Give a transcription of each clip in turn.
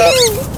Assalamualaikum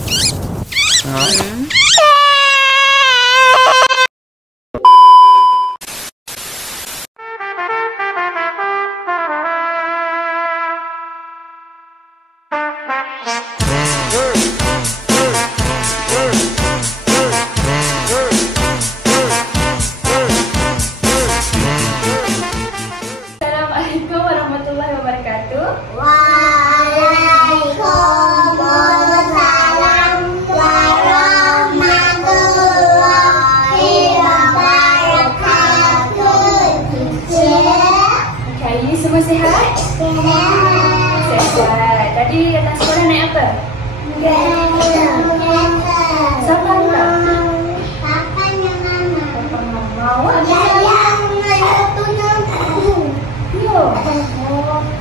warahmatullahi wabarakatuh. Waalaikumsalam warahmatullahi wabarakatuh. Hari ini semua sihat? Sihat. Tadi datang sekolah naik apa? Siapa hantar? Papanya mama. Bawa?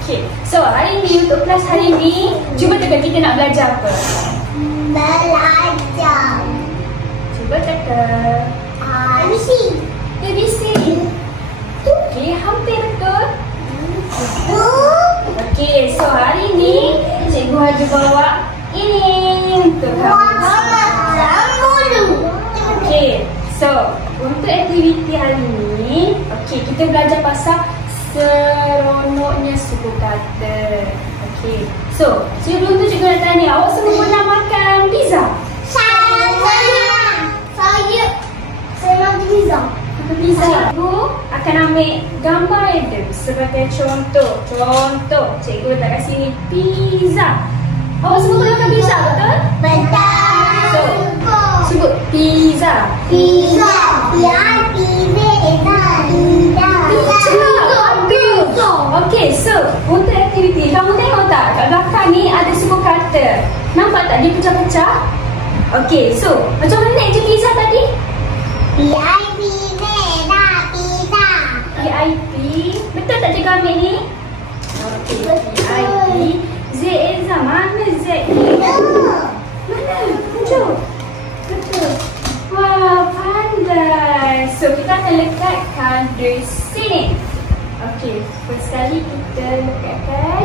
Okey. So, hari ni untuk kelas hari ni, cuba teka kita nak belajar apa? Belajar Cuba teka. ABC. ABC. Okey, hampir betul. Okey, so hari ni cikgu Haji bawa ini untuk kamu. Okey, so untuk aktiviti hari ni, okey, kita belajar pasal seronoknya suku kata. Okey, so sebelum tu cikgu nak tanya, awak semua pernah makan pizza? Saya makan pizza. Cikgu akan ambil gambar dia sebagai contoh. Cikgu letak kat sini pizza. Awak semua pernah makan pizza, betul? So, sebut pizza. Pizza. Okey, so untuk aktiviti, kamu tengok tak kat belakang ni ada suku kata. Nampak tak dia pecah-pecah? Okey, so macam mana je pizza tadi? PIP. Betul tak cikgu ambil ni? Okey, PIP. Z Elza, mana Z ni? Mana? Tunjuk. Betul. Wah, pandai. So, kita akan lekatkan di sini. Okey, first sekali kita lekatkan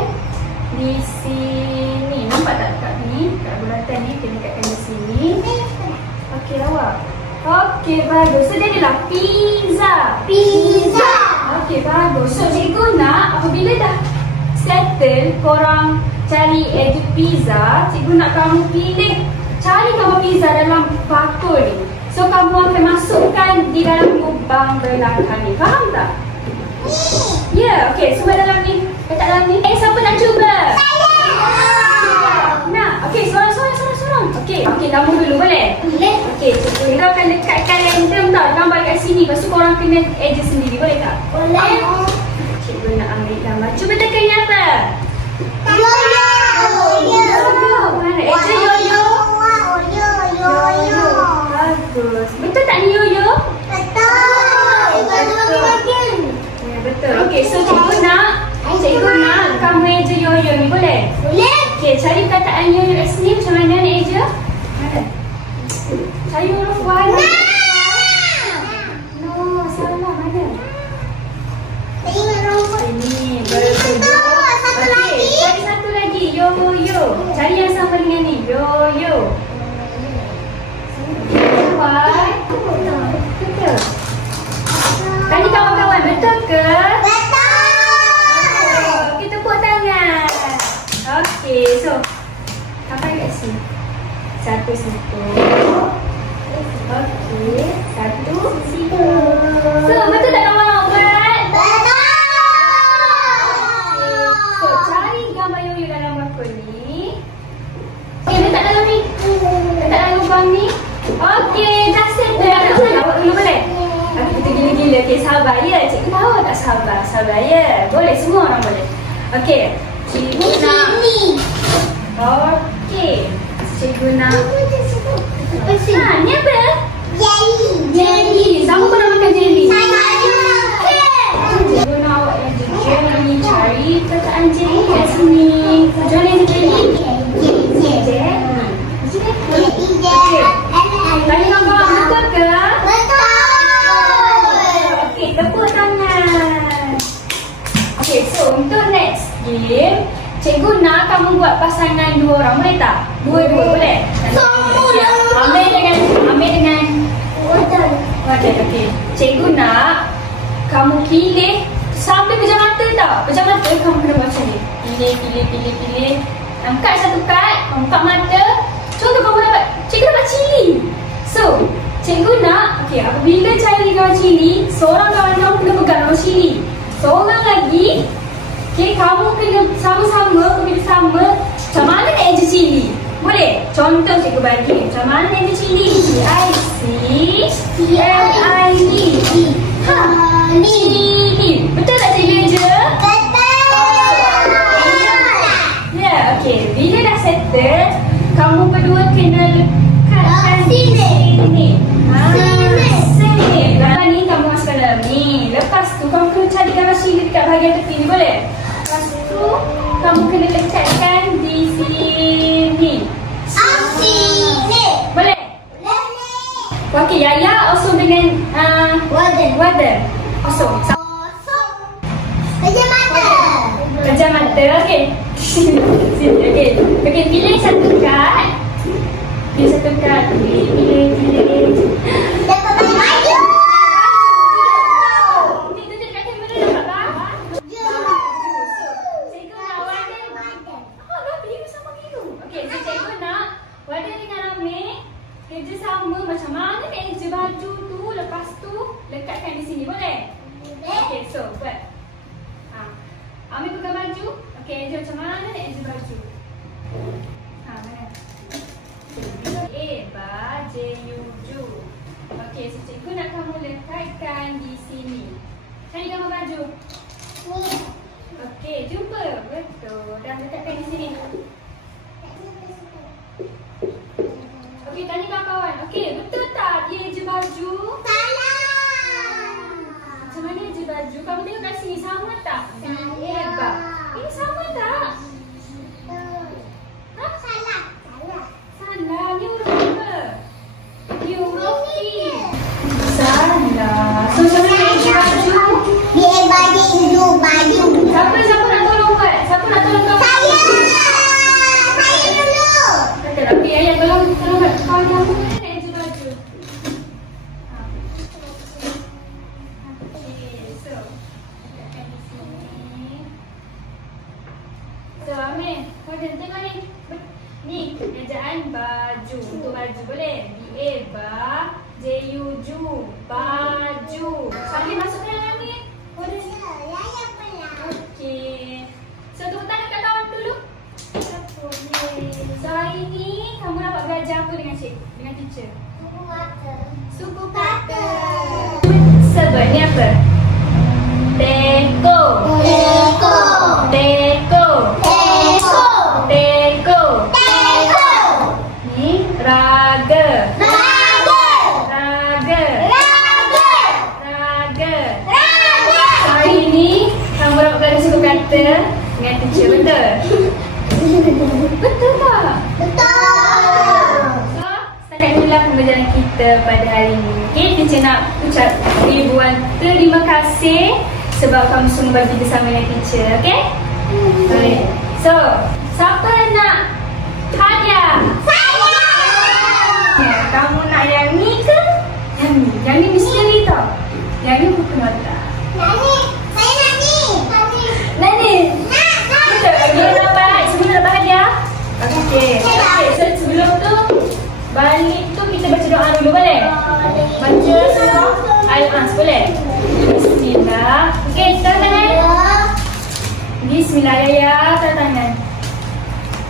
di sini. Nampak tak kat ni? Kat bulatan ni, kita lekatkan di sini. Okey, awak. Okey, bagus. So, jadilah pizza. Okey, bagus. So, cikgu nak apabila dah settle korang cari edit pizza, cikgu nak kamu pilih cari gambar pizza dalam bakul ni. So, kamu akan masukkan di dalam lubang belakang ni. Faham tak? Ya, okey. Semua dalam ni. Letak dalam ni. Siapa nak cuba? Nak? Okey, sorang. Okey, kamu dulu boleh? Okey, cikgu akan lekatkan random tau gambar kat sini. Lepas tu korang kena adjust sendiri, boleh tak? Boleh. Cikgu nak ambil gambar. Cuba tekan ni apa? Yoyo. Mana? Eja yoyo? Bagus. Betul tak ni yoyo? Ya, betul. Okey, so cikgu nak kamu eja yoyo ni, boleh? Okey, cari kataan yoyo kat sini. Macam mana nak eja? Mana? Cari huruf Y. No, salah. Mana? Ini betul. Okey, cari satu lagi. Yoyo. Cari yang sama dengan ni. Yoyo. Y. Betul. Tadi kawan-kawan, betul ke? Kita tepuk tangan. Okey, so sampai kat sini. Satu. Okey, satu. So, betul tak kawan-kawan buat? So, cari gambar yoyo dalam bakul ni. Okey, letak dalam ni. Letak dalam lubang ni. Okey, dah settle. Awak dulu boleh? Kita gila-gila. Okey, sabar ya. Cikgu tahu tak sabar. Sabar ya. Boleh, semua orang boleh. Okey, cikgu nak. Okey, cikgu nak. Ni apa? Jelly. Kamu pernah makan jelly? Cikgu nak awak yang jelly. Cari kataan jelly kat sini. Macam mana jelly? Jelly. Tadi kawan-kawan betul ke? Okey, tepuk tangan. Okey, so untuk next game, Cikgu nak kamu buat pasangan 2 orang, boleh tak? 2-2 boleh? Semula. Ambil dengan Wadah. okey. Cikgu nak kamu pilih sambil pejam mata tau. Pejam mata kamu kena buat macam ni. Pilih. Angkat satu kad, kamu buka mata. Contoh kamu dapat, cikgu dapat cili. So, cikgu nak, okey, apabila cari kawan cili, seorang kawan kamu kena pegang kawan cili. Seorang lagi, okey, kamu kena sama-sama, pilih sama, macam mana nak eja cili. Boleh? Contoh cikgu bagi, macam mana nak eja cili. C-I-C-L-I-D. Cili. Betul tak cikgu eja? Ya, okey. Bila dah settle, kamu berdua kena lekatkan sini. Sini. Lepas ni kamu masukkan dalam ni. Lepas tu kamu kena carikan rasi dekat bahagian tepi ni, boleh? Lepas tu kamu kena lekatkan di sini. Boleh? Okey, Yaya osong dengan wadah. Osong. Pejam mata, okey. Okey, pilih satu kad. Pilih. Dapat baju. Ni tunjuk kat kamera dapat tak? Cikgu nak wadah. Babi bersama biru. Okey, so cikgu nak wadah dengan Amir kerja sama macam mana nak eja baju tu, lepas tu lekatkan di sini, boleh? Okey, so buat. Amir pegang baju. Okey, eja macam mana nak eja baju? Mana? J-U-Ju. Okey, so cikgu nak kamu lekatkan di sini. Cari gambar baju. Okey, jumpa. Betul. Dah lekatkan di sini. Okey, tanya kawan-kawan. Okey, betul tak dia eja baju? Macam mana eja baju? Kamu tengok kat sini, sama tak? Hebat. Ini sama tak? Salah, ni huruf apa? Ni huruf P. Salah. So, macam mana eja baju? Siapa nak tolong buat? Siapa nak tolong kamu? Saya dulu. Okey, Ayah tolong buat. Kawan kamu nak eja baju. Okey, so letakkan di sini. So, Amir, kau tengok ni. Ni, ejaan baju. Untuk baju boleh? J-U-Ju. Baju. Sambil masukkan dalam ni. Okey. So, tepuk tangan kat kawan dulu. So, hari ni kamu dapat belajar apa dengan cikgu? Dengan teacher? Suku kata. Sebut ni apa? Teko. Ni raga. Hari ni kamu dapat belajar suku kata dengan teacher, betul? Betul tak? So, setakat itulah pembelajaran kita pada hari ini. Okay, teacher nak ucap ribuan terima kasih sebab kamu semua bagi bersama dengan teacher, okay? Okay. So, siapa nak hadiah? Ya, kamu nak yang ni ke? Yang ni misteri tau. Yang ni aku kenal tak? Nani? Betul, bila dapat, sebelum dapat hadiah? Okey, so sebelum tu, balik tu kita baca doa dulu, boleh? Baca surah Al-As, boleh? Bismillah. Okey, taruh tangan. Bismillah, ya, taruh tangan.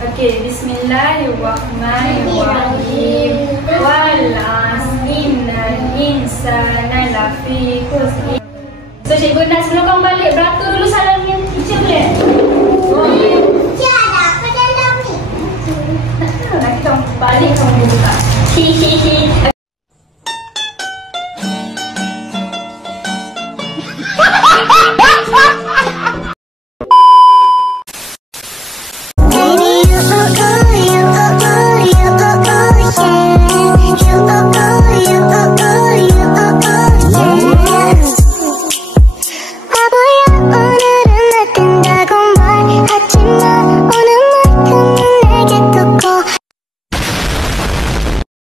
Okey, Bismillahirrahmanirrahim. Wal-'asr innal insana lafi khusr. So, cikgu nak sebelum kamu balik beratur dulu salam yang teacher, boleh?